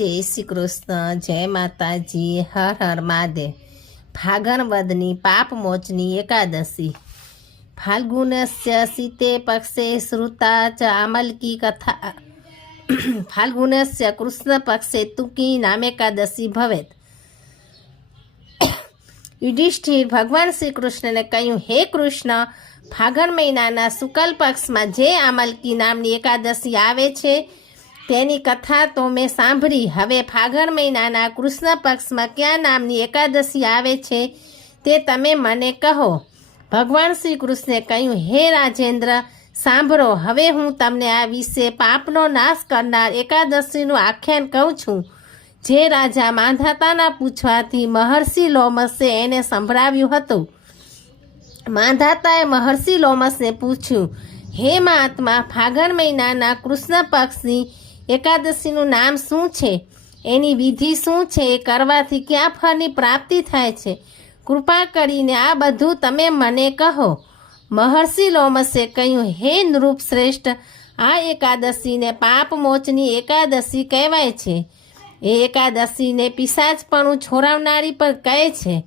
જય શ્રી કૃષ્ણ, જય માતાજી, હર હર મહાદેવ. પાપ મોચની એકાદશી. ફાલ્ગુનસ્ય સીતે પક્ષે શ્રુતા ચ આમલકી કથા. ફાલ્ગુનસ્ય કૃષ્ણ પક્ષે તુકી નામેકાદશી ભવેત. યુધિષ્ઠિર ભગવાન શ્રી કૃષ્ણને કહ્યું, હે કૃષ્ણ, ફાગણ મહિનાના શુકલ પક્ષમાં જે આમલકી નામની એકાદશી આવે છે તેની કથા તો મેં સાંભળી. હવે ફાગણ મહિનાના કૃષ્ણ પક્ષમાં કયા નામની એકાદશી આવે છે તે તમે મને કહો. ભગવાન શ્રી કૃષ્ણે કહ્યું, હે રાજેન્દ્ર, સાંભળો. હવે હું તમને આ વિશે પાપનો નાશ કરનાર એકાદશીનું આખ્યાન કહું છું. જે રાજા માંધાતાના પૂછવાથી મહર્ષિ લોમસે એને સંભળાવ્યું હતું. માંધાતાએ મહર્ષિ લોમસને પૂછ્યું, હે મહાત્મા ફાગણ મહિનાના કૃષ્ણ પક્ષની એકાદશીનું નામ શું છે? એની વિધિ શું છે? એ કરવાથી ક્યાં ફળની પ્રાપ્તિ થાય છે? કૃપા કરીને આ બધું તમે મને કહો. મહર્ષિ લોમસે કહ્યું, હે નૃપ શ્રેષ્ઠ આ એકાદશીને પાપ મોચની એકાદશી કહેવાય છે. એ એકાદશીને પિશાચપણું છોડાવનારી પણ કહે છે.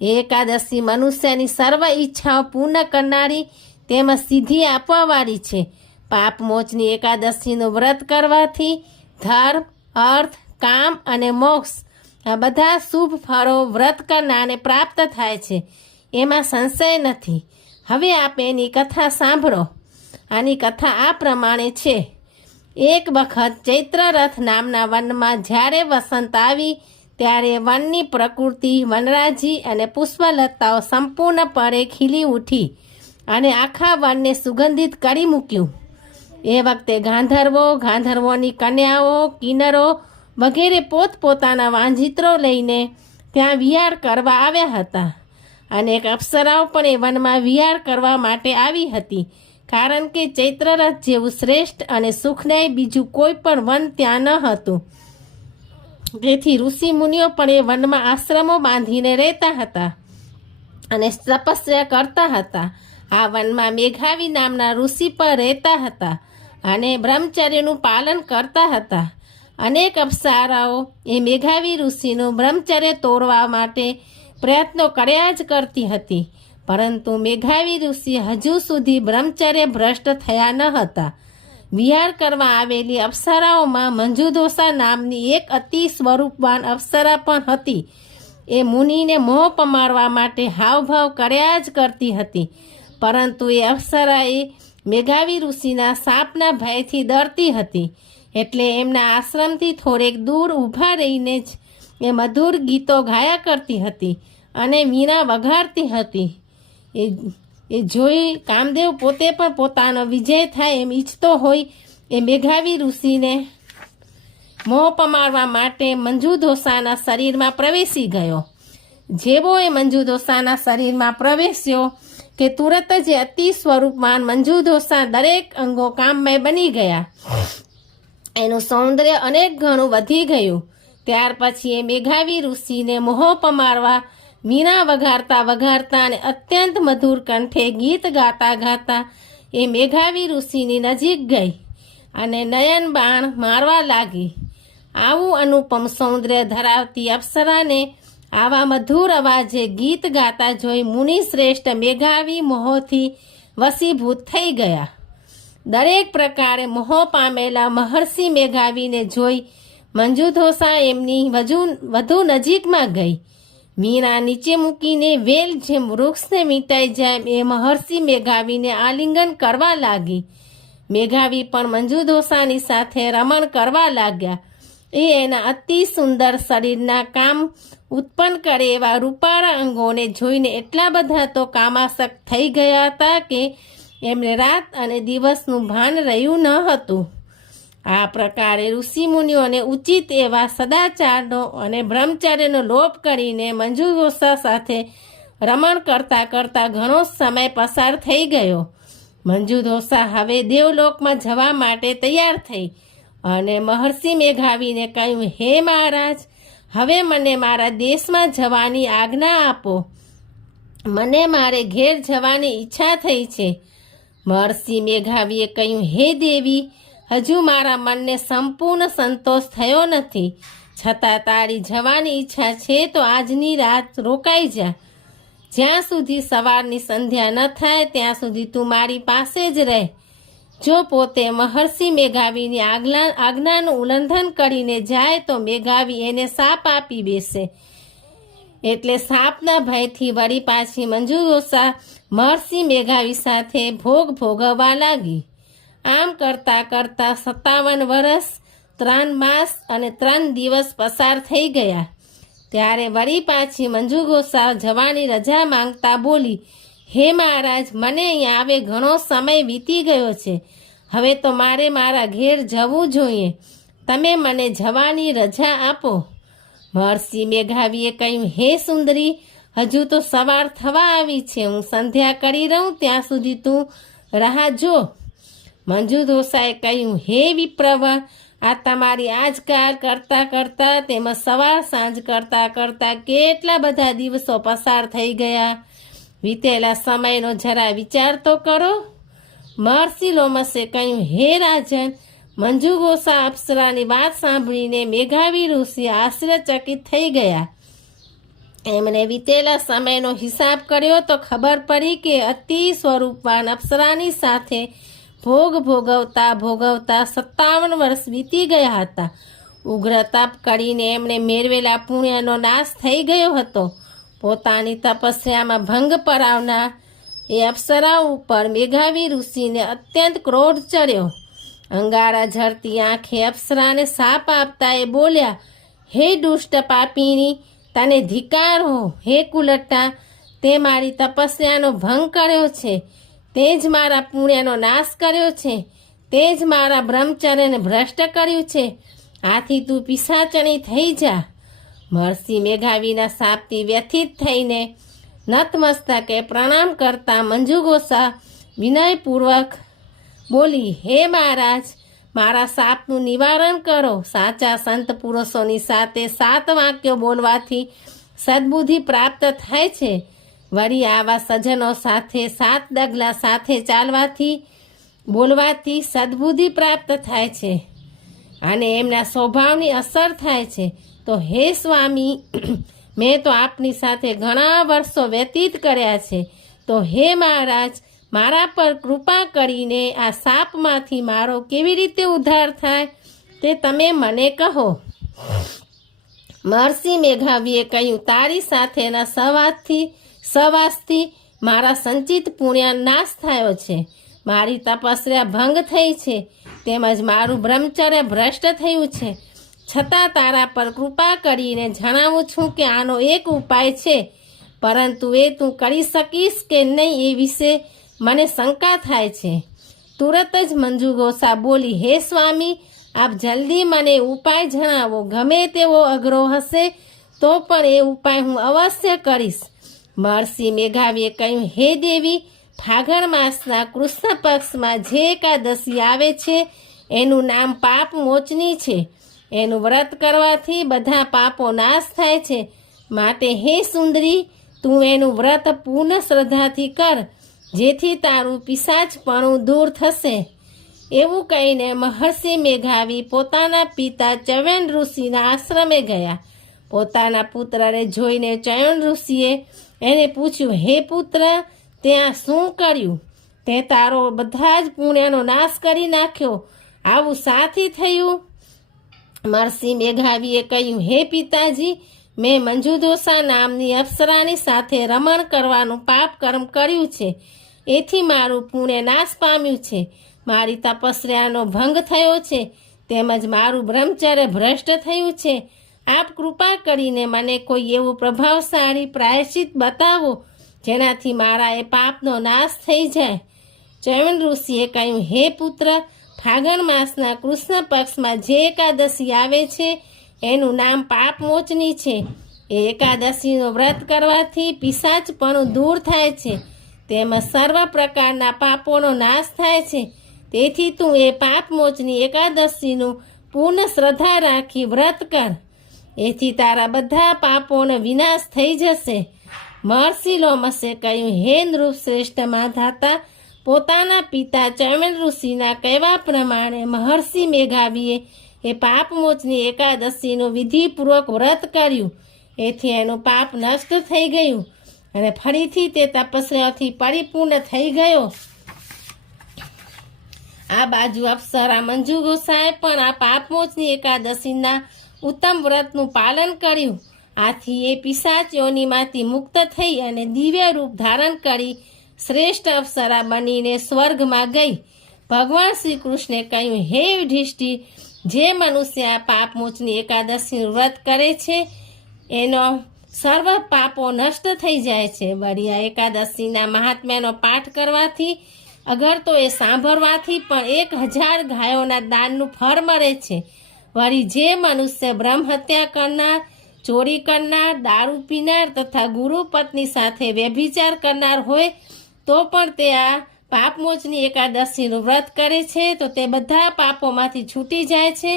એ એકાદશી મનુષ્યની સર્વ ઈચ્છાઓ પૂર્ણ કરનારી તેમજ સિદ્ધિ આપવાવાળી છે. પાપ મોચની એકાદશીનું વ્રત કરવાથી ધર્મ, અર્થ, કામ અને મોક્ષ, આ બધા શુભ ફળો વ્રત કરનારને પ્રાપ્ત થાય છે. એમાં સંશય નથી. હવે આપ એની કથા સાંભળો. આની કથા આ પ્રમાણે છે. એક વખત ચૈત્રરથ નામના વનમાં જ્યારે વસંત આવી, ત્યારે વનની પ્રકૃતિ, વનરાજી અને પુષ્પલતાઓ સંપૂર્ણપણે ખીલી ઉઠી અને આખા વનને સુગંધિત કરી મૂક્યું. એ વખતે ગાંધર્વો, ગાંધર્વોની કન્યાઓ, કિન્નરો વગેરે પોતપોતાના વાંજિત્રો લઈને ત્યાં વિહાર કરવા આવ્યા હતા. અનેક અપ્સરાઓ પણ એ વનમાં વિહાર કરવા માટે આવી હતી. કારણ કે ચૈત્રરથ જેવું શ્રેષ્ઠ અને સુખદાય બીજું કોઈ પણ વન ત્યાં ન હતું. તેથી ઋષિ મુનિઓ પણ એ વનમાં આશ્રમો બાંધીને રહેતા હતા અને તપસ્યા કરતા હતા. આ વનમાં મેઘાવી નામના ઋષિ પણ રહેતા હતા. અને બ્રહ્મચર્યનું પાલન કરતા હતા. અનેક અપ્સારાઓ એ મેઘાવી ઋષિનું બ્રહ્મચર્ય તોડવા માટે પ્રયત્નો કર્યા જ કરતી હતી. પરંતુ મેઘાવી ઋષિ હજુ સુધી બ્રહ્મચર્ય ભ્રષ્ટ થયા ન હતા. વિહાર કરવા આવેલી અપ્સરાઓમાં મંજુદોસા નામની એક અતિ સ્વરૂપવાન અપ્સરા પણ હતી. એ મુનિને મોહ પમાડવા માટે હાવભાવ કર્યા જ કરતી હતી. પરંતુ એ અપ્સરાએ મેઘાવી ઋષિના સાપના ભયથી ડરતી હતી. એટલે એમના આશ્રમથી થોડેક દૂર ઊભા રહીને જ એ મધુર ગીતો ગાયા કરતી હતી અને વીણા વગાડતી હતી. એ એ જોઈ કામદેવ પોતે પણ પોતાનો વિજય થાય એમ ઈચ્છતો હોય એ મેઘાવી ઋષિને મોહ પમાડવા માટે મંજુ મંજુદોસાના શરીરમાં પ્રવેશી ગયો. જેવો એ મંજુ મંજુદોસાના શરીરમાં પ્રવેશ્યો કે તુરત જ અતિ સ્વરૂપમાં મંજુ મંજુદોસા દરેક અંગો કામમય બની ગયા. એનું સૌંદર્ય અનેક ગણું વધી ગયું. ત્યાર પછી એ મેઘાવી ઋષિને મોહ પમારવા મીણા વઘારતા વઘારતા અને અત્યંત મધુર કંઠે ગીત ગાતા ગાતા એ મેઘાવી ઋષિની નજીક ગઈ અને નયન બાણ મારવા લાગી. આવું અનુપમ સૌંદર્ય ધરાવતી અપ્સરાને આવા મધુર અવાજે ગીત ગાતા જોઈ મુનિ શ્રેષ્ઠ મેઘાવી મોહથી વસીભૂત થઈ ગયા. દરેક પ્રકારે મોહ પામેલા મહર્ષિ મેઘાવીને જોઈ મંજુધોષા એમની વધુ વધુ નજીકમાં ગઈ. વીણા નીચે મૂકીને વેલ જેમ વૃક્ષને મીટાઈ જાય એ મહર્ષિ મેઘાવીને આલિંગન કરવા લાગી. મેઘાવી પણ મંજુધોષાની સાથે રમણ કરવા લાગ્યા. એ એના અતિ સુંદર શરીરના કામ ઉત્પન્ન કરે એવા રૂપાળા અંગોને જોઈને એટલા બધા તો કામાસક્ત થઈ ગયા હતા કે એમને રાત અને દિવસનું ભાન રહ્યું ન હતું. આ પ્રકારે ઋષિમુનિઓને ઉચિત એવા સદાચારનો અને બ્રહ્મચર્યનો લોપ કરીને મંજુ ગોસા સાથે રમણ કરતા કરતા ઘણો સમય પસાર થઈ ગયો. મંજુ હવે દેવલોકમાં જવા માટે તૈયાર થઈ અને મહર્ષિ મેઘાવીને કહ્યું, હે મહારાજ, હવે મને મારા દેશમાં જવાની આજ્ઞા આપો. મને મારે ઘેર જવાની ઈચ્છા થઈ છે. મહર્ષિ મેઘાવીએ કહ્યું, હે દેવી, હજુ મારા મનને સંપૂર્ણ સંતોષ થયો નથી. છતાં તારી જવાની ઈચ્છા છે તો આજની રાત રોકાઈ જા. જ્યાં સુધી સવારની સંધ્યા ન થાય, ત્યાં સુધી તું મારી પાસે જ રહે. જો પોતે મહર્ષિ મેઘાવીની આજ્ઞા આજ્ઞાનું ઉલ્લંઘન કરીને જાય તો મેઘાવી એને સાપ આપી બેસે. એટલે સાપના ભયથી વળી પાછી મંજુ ગોસા મહર્ષિ મેઘાવી સાથે ભોગ ભોગવવા લાગી. આમ કરતાં કરતાં સત્તાવન વર્ષ ત્રણ માસ અને ત્રણ દિવસ પસાર થઈ ગયા. ત્યારે વળી પાછી મંજુ ગોસા જવાની રજા માંગતા બોલી હે મહારાજ, મને અહીંયા આવે ઘણો સમય વીતી ગયો છે. હવે તો મારે મારા ઘેર જવું જોઈએ. તમે મને જવાની રજા આપો. મહર્ષિ મેઘાવીએ કહ્યું, હે સુંદરી, હજુ તો સવાર થવા આવી છે. હું સંધ્યા કરી રહું, ત્યાં સુધી તું રાહ જો. મંજુ દોસાએ કહ્યું, હે વિપ્રવર આ તમારી આજકાલ કરતાં કરતાં તેમજ સવાર સાંજ કરતાં કરતાં કેટલા બધા દિવસો પસાર થઈ ગયા. વીતેલા સમયનો જરા વિચાર તો કરો. મહર્ષિ લોમસે કહ્યું, હે રાજન, મંજુ અપ્સરાની વાત સાંભળીને મેઘાવી ઋષિ આશ્ચર્યચકિત થઈ ગયા. એમણે વીતેલા સમયનો હિસાબ કર્યો તો ખબર પડી કે અતિ સ્વરૂપવાન અપ્સરાની સાથે ભોગ ભોગવતા ભોગવતા સત્તાવન વર્ષ વીતી ગયા હતા. ઉગ્ર તપ કરીને એમણે મેળવેલા પુણ્યનો નાશ થઈ ગયો હતો. પોતાની તપસ્યામાં ભંગ પરાવનાર એ અપ્સરા ઉપર મેઘાવી ઋષિને અત્યંત ક્રોધ ચડ્યો. અંગારા ઝરતી આંખે અપ્સરાને સાપ આપતા એ બોલ્યા, હે દુષ્ટ પાપીની, તને ધિકાર હો. હે કુલટ્ટા તે મારી તપસ્યાનો ભંગ કર્યો છે. તે જ મારા પુણ્યનો નાશ કર્યો છે. તે જ મારા બ્રહ્મચર્યને ભ્રષ્ટ કર્યું છે. આથી તું પિસાચણી થઈ જા. મહર્ષિ મેઘાવીના સાપથી વ્યથિત થઈને નતમસ્તકે પ્રણામ કરતા મંજુ ગોસા વિનયપૂર્વક બોલી, હે મહારાજ, મારા સાપનું નિવારણ કરો. સાચા સંત પુરુષોની સાથે સાત વાક્યો બોલવાથી સદબુદ્ધિ પ્રાપ્ત થાય છે. વળી આવા સજ્જનો સાથે સાત ડગલા સાથે ચાલવાથી, બોલવાથી સદબુદ્ધિ પ્રાપ્ત થાય છે. અને એમના સ્વભાવની અસર થાય છે. તો હે સ્વામી, મેં તો આપની સાથે ઘણા વર્ષો વ્યતીત કર્યા છે. તો હે મહારાજ, મારા પર કૃપા કરીને આ સાપમાંથી મારો કેવી રીતે ઉદ્ધાર થાય તે તમે મને કહો. મહર્ષિ મેઘાવીએ કહ્યું, તારી સાથેના સવાસથી સવાસથી મારા સંચિત પુણ્યા નાશ થયો છે. મારી તપસ્યા ભંગ થઈ છે. તેમજ મારું બ્રહ્મચર્ય ભ્રષ્ટ થયું છે. છતાં તારા પર કૃપા કરીને જણાવું છું કે આનો એક ઉપાય છે. પરંતુ એ તું કરી શકીશ કે નહીં એ વિશે મને શંકા થાય છે. તુરત જ મંજુ ગોસા બોલી, હે સ્વામી, આપ જલ્દી મને ઉપાય જણાવો. ગમે તેવો અઘરો હશે તો પણ એ ઉપાય હું અવશ્ય કરીશ. મહર્ષિ મેઘાવીએ કહ્યું, હે દેવી ફાગણ માસના કૃષ્ણ પક્ષમાં જે એકાદશી આવે છે, એનું નામ પાપ મોચની છે. એનું વ્રત કરવાથી બધા પાપો નાશ થાય છે. માટે હે સુંદરી, તું એનું વ્રત પૂર્ણ શ્રદ્ધાથી કર, જેથી તારું પિશાચપણું દૂર થશે. એવું કહીને મહર્ષિ મેઘાવી પોતાના પિતા ચવેન ઋષિના આશ્રમે ગયા. પોતાના પુત્રને જોઈને ચયન ઋષિએ એને પૂછ્યું, હે પુત્ર ત્યાં શું કર્યું? તે તારો બધા જ પુણ્યનો નાશ કરી નાખ્યો. આવું સાથી થયું? મરસિંહ મેઘાવીએ કહ્યું, હે પિતાજી, મેં મંજુદોસા નામની અપ્સરાની સાથે રમણ કરવાનું પાપ કર્મ કર્યું છે. એથી મારું પુણ્ય નાશ પામ્યું છે. મારી તપસ્યાનો ભંગ થયો છે. તેમજ મારું બ્રહ્મચર્ય ભ્રષ્ટ થયું છે. આપ કૃપા કરીને મને કોઈ એવું પ્રભાવશાળી પ્રાયશ્ચિત બતાવો જેનાથી મારા એ પાપનો નાશ થઈ જાય. ચયન ઋષિએ કહ્યું, હે પુત્ર, ફાગણ માસના કૃષ્ણ પક્ષમાં જે એકાદશી આવે છે, એનું નામ પાપમોચની છે. એ એકાદશીનો વ્રત કરવાથી પિશાચપણું દૂર થાય છે. તેમજ સર્વ પ્રકારના પાપોનો નાશ થાય છે. તેથી તું એ પાપમોચની એકાદશીનું પૂર્ણ શ્રદ્ધા રાખી વ્રત કર. એથી તારા બધા પાપોનો વિનાશ થઈ જશે. મહર્ષિ લોમસે કહ્યું, હે નૃપ શ્રેષ્ઠ માધાતા, પોતાના પિતા ચરમેલ ઋષિના કહેવા પ્રમાણે મહર્ષિ મેઘાવીએ એ પાપમોચની એકાદશીનું વિધિપૂર્વક વ્રત કર્યું. એથી એનું પાપ નષ્ટ થઈ ગયું અને ફરીથી તે તપસ્યાથી પરિપૂર્ણ થઈ ગયો. આ બાજુ અપ્સરા મંજુ ગોસાએ પણ આ પાપમોચની એકાદશીના ઉત્તમ વ્રતનું પાલન કર્યું. આથી એ પિશાચ યોનિમાંથી મુક્ત થઈ અને દિવ્ય રૂપ ધારણ કરી શ્રેષ્ઠ અપ્સરા બનીને સ્વર્ગમાં ગઈ. ભગવાન શ્રી કૃષ્ણે કહ્યું, હે યુધિષ્ઠિ જે મનુષ્ય આ પાપમોચની એકાદશીનું વ્રત કરે છે, એનો સર્વ પાપો નષ્ટ થઈ જાય છે. વળી આ એકાદશીના મહાત્મ્યનો પાઠ કરવાથી, અગર તો એ સાંભળવાથી પણ એક હજાર ગાયોના દાનનું ફળ મળે છે. વળી જે મનુષ્ય બ્રહ્મ હત્યા કરનાર ચોરી કરનાર, દારૂ પીનાર તથા ગુરુ પત્ની સાથે વ્યભિચાર કરનાર હોય તો પણ તે આ પાપમોચની એકાદશીનું વ્રત કરે છે. તો તે બધા પાપોમાંથી છૂટી જાય છે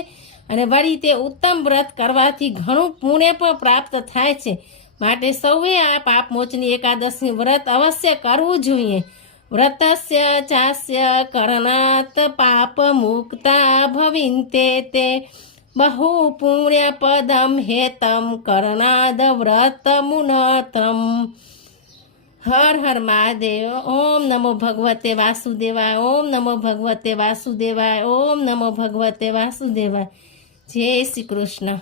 અને વળી તે ઉત્તમ વ્રત કરવાથી ઘણું પુણ્ય પણ પ્રાપ્ત થાય છે. માટે સૌએ આ પાપમોચની એકાદશી વ્રત અવશ્ય કરવું જોઈએ. વ્રતસ્ય ચાસ્ય કરણાત પાપ મુક્તા ભવિંતે તે કરણાદ વ્રત મુનતમ હર હર મહાદેવ ઓમ નમો ભગવતે વાસુદેવાય ઓમ નમો ભગવતે વાસુદેવાય ઓમ નમો ભગવતે વાસુદેવાય જય શ્રી કૃષ્ણ